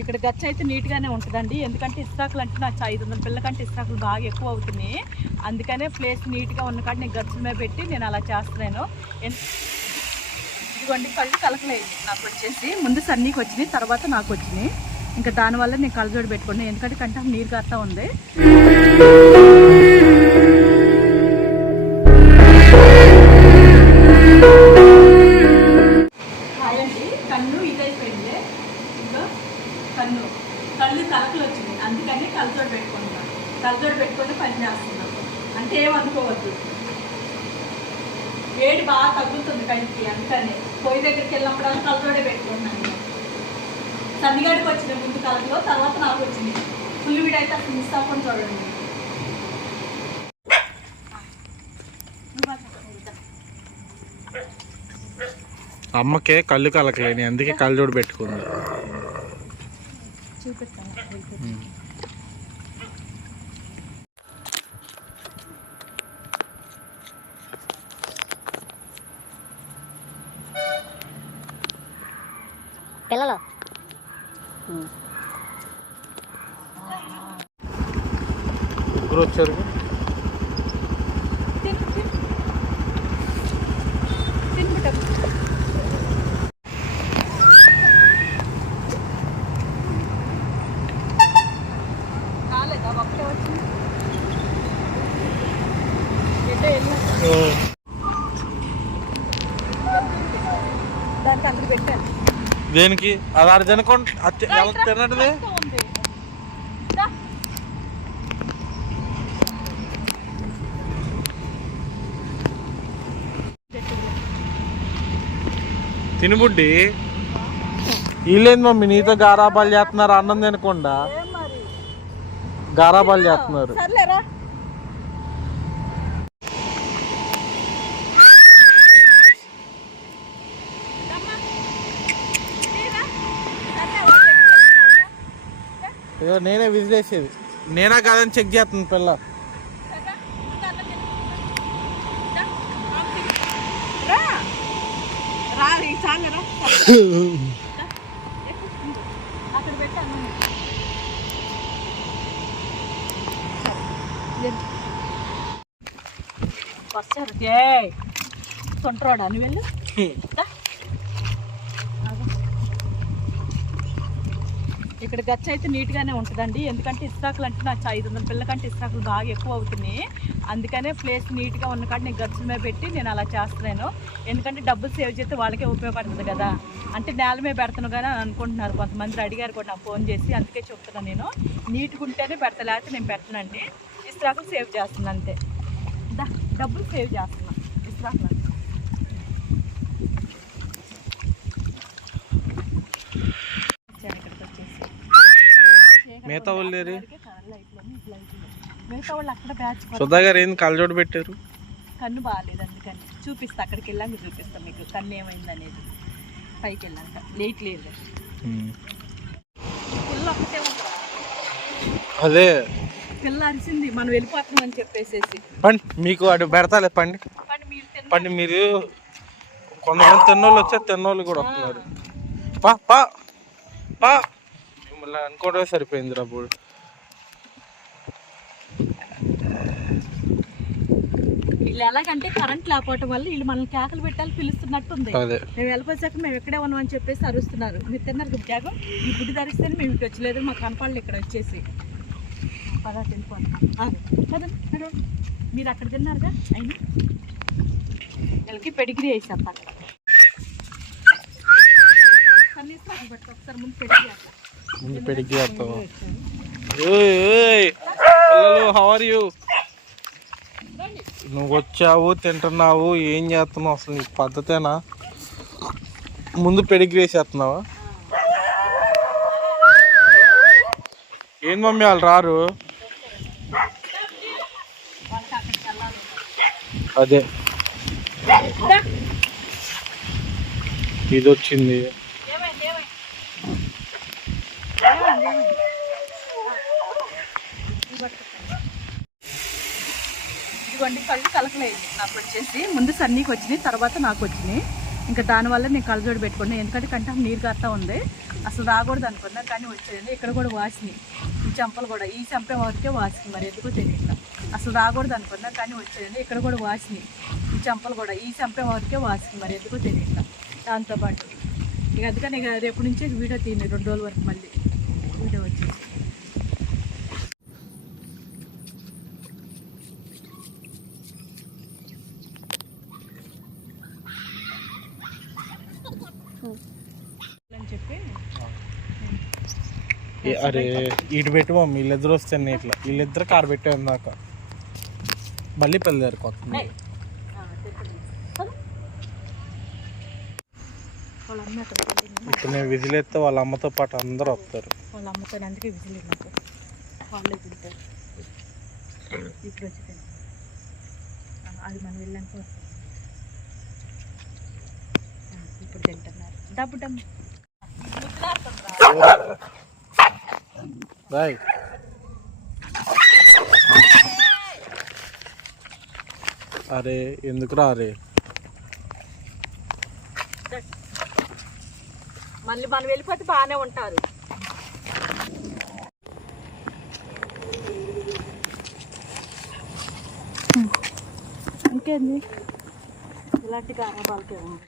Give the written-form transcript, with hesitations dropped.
ఇక్కడ గచ్చ అయితే నీట్గానే ఉంటుందండి. ఎందుకంటే ఇస్త్రాకులు అంటే నాకు 500 పిల్లల కంటే ఇస్త్రాకులు బాగా ఎక్కువ అవుతున్నాయి. అందుకనే ప్లేస్ నీట్గా ఉన్న కాడ నేను గచ్చ మీద పెట్టి నేను అలా చేస్తున్నాను. ఇదిగోండి కళ్ళు కలకలేదు నాకు వచ్చేసి. ముందు సన్నీకి వచ్చినాయి, తర్వాత నాకు వచ్చినాయి. ఇంకా దానివల్ల నేను కళ్ళజోడు పెట్టుకున్నాను. ఎందుకంటే కంటే నీరు కాస్తా ఉంది. కళ్ళు కలకలు వచ్చింది, అందుకని కళ్ళజోడు పెట్టుకుంటున్నాను. కళ్ళజోడు పెట్టుకొని పని చేస్తున్నాను. అంటే ఏమనుకోవద్దు, వేడి బాగా తగ్గుతుంది కంటికి. అందుకని పొయ్యి దగ్గరికి వెళ్ళినప్పుడల్లా కళ్ళజోడే పెట్టుకుంటున్నాను. సన్నిగాడికి వచ్చింది ముందు కలకలో, తర్వాత నాకు వచ్చింది. ఫుల్ వీడి అయితే అసలు మిస్ అవ్వకుండా చూడండి. అమ్మకే కళ్ళు కలకలేని, అందుకే కళ్ళజోడు పెట్టుకుంది. చూపిస్తాను. పిల్లలు ముగ్గురు వచ్చారు. దానికి అందరు పెట్టాను. దేనికి అది ఆడ తినకుండా తినది. తినబుడ్డి వీళ్ళేంది మమ్మీ నీతో గారాబాలు చేస్తున్నారు, అన్నం తినకుండా గారాబాలు చేస్తున్నారు. ఏదో నేనే విజిలేసేది, నేనా కాదని చెక్ చేస్తుంది పిల్ల. తొంటరాడా నువ్వు వెళ్ళు. ఇక్కడ గచ్చ అయితే నీట్గానే ఉంటుందండి. ఎందుకంటే ఇస్త్రాకులు అంటే నాకు 500 పిల్లల కంటే ఇస్త్రాకులు బాగా ఎక్కువ అవుతున్నాయి. అందుకనే ప్లేస్ నీట్గా ఉన్న కాడ నేను గచ్చల మీద పెట్టి నేను అలా చేస్తున్నాను. ఎందుకంటే డబ్బులు సేవ్ చేస్తే వాళ్ళకే ఉపయోగపడుతుంది కదా. అంటే నేల మీద పెడతాను కానీ అని అనుకుంటున్నారు కొంతమంది, అడిగారు కూడా నాకు ఫోన్ చేసి. అందుకే చెప్తున్నాను, నేను నీట్గా ఉంటేనే పెడతా, లేకపోతే నేను పెడతానండి. ఇస్త్రాకులు సేవ్ చేస్తున్నాను అంతే. డబ్బులు సేవ్ చేస్తున్నాను ఇస్త్రాకులు. మిగతా వాళ్ళు లేరు. మిగతా వాళ్ళు అక్కడ బ్యాచ్. సుధా గారు ఏంది కళ్ళజోడు పెట్టారు? కన్ను బాగాలేదు, అందుకని చూపిస్తా. అక్కడికి వెళ్ళాక చూపిస్తాం మీకు కన్ను ఏమైంది అనేది. పైకి వెళ్ళాక లేట్ లేదు. పిల్ల ఒక్కటే ఉంటుంది, అదే పిల్ల అరిసింది మనం వెళ్ళిపోతున్నాం అని చెప్పేసేసి. పండి మీకు అటు పెడతాలే, పండి పండి. మీరు కొంతమంది తిన్నోళ్ళు వచ్చారు, తిన్నోళ్ళు కూడా వస్తున్నారు. పా పా పా మిమ్మల్ని అనుకోవడమే సరిపోయింది అప్పుడు. వీళ్ళు ఎలాగంటే కరెంట్ లేకపోవటం వల్ల వీళ్ళు మనల్ని కేకలు పెట్టాలి పిలుస్తున్నట్టుంది. మేము వెళ్ళిపోయాక మేము ఎక్కడే ఉన్నాం అని చెప్పేసి అరుస్తున్నారు. మీరు తిన్నారు త్యాగం, ఈ బుడ్డి ధరిస్తేనే మేము ఇటు వచ్చలేదు, మాకు కనపడలేదు ఇక్కడ వచ్చేసి. పదా తినిపోతున్నాం కదా, మీరు అక్కడ తిన్నారుగా. అయినా వీళ్ళకి పెడిగ్రీ వేసేస్తా అక్కడ. కనీసం బట్టి ఒకసారి ముందు పెడిగ్రీ వేస్తా. ముందు పెడిగ్రీ వేస్తావా? పిల్లలు హౌ ఆర్ యూ? నువ్వు వచ్చావు, తింటున్నావు, ఏం చేస్తున్నావు? అసలు నీ పద్ధతేనా? ముందు పెడిగ్రీ వేసేస్తున్నావా? ఏం మమ్మీ వాళ్ళు రారు? అదే ఇది వచ్చింది. ఇదిగోండి కళ్ళు కలకలేదు నాకు వచ్చేసి. ముందు సన్నీకి వచ్చినాయి, తర్వాత నాకు వచ్చినాయి. ఇంకా దానివల్ల నేను కళ్ళజోడు పెట్టుకున్నాను. ఎందుకంటే కంటే నీరు కాస్తా ఉంది. అసలు రాకూడదు అనుకున్నా కానీ వచ్చాయండి. ఇక్కడ కూడా వాసినాయి ఈ చెంపలు కూడా. ఈ చెంప వరకే వాసింది, మరి ఎందుకో తెలియట్లా. అసలు రాకూడదు అనుకున్నా కానీ వచ్చాయండి. ఇక్కడ కూడా వాసినాయి ఈ చెంపలు కూడా. ఈ చెంప వరకే వాసింది, మరి ఎందుకో తెలియట్లా. దాంతోపాటు ఇక అందుకని ఇక రేపు నుంచి వీడియో తీయండి 2 రోజుల వరకు మళ్ళీ వీడియో వచ్చేసి. అని చెప్పి అరే ఇటు పెట్టి మమ్మీ వీళ్ళిద్దరు వస్తాయి ఇట్లా. వీళ్ళిద్దరు కారు పెట్టే ఇందాక మళ్ళీ పెళ్ళి దగ్గరకు వస్తుంది. వాళ్ళ అమ్మ అక్కడ ఇప్పుడు నేను విజిల్ ఎత్తే వాళ్ళ అమ్మతో పాటు అందరూ వస్తారు. వాళ్ళ అమ్మతో అందుకే విజిల్ నాకు వాళ్ళే తింటారు. ఇప్పుడు వచ్చి అది మనం వెళ్ళాక వస్తుంది. ఇప్పుడు తింటున్నారు డబ్బు డబ్బు. బాయ్ అరే ఎందుకు రా అరే మళ్ళీ మనం వెళ్ళిపోతే బాగానే ఉంటారు. ఇంకేంది ఇలాంటి కారణాలకే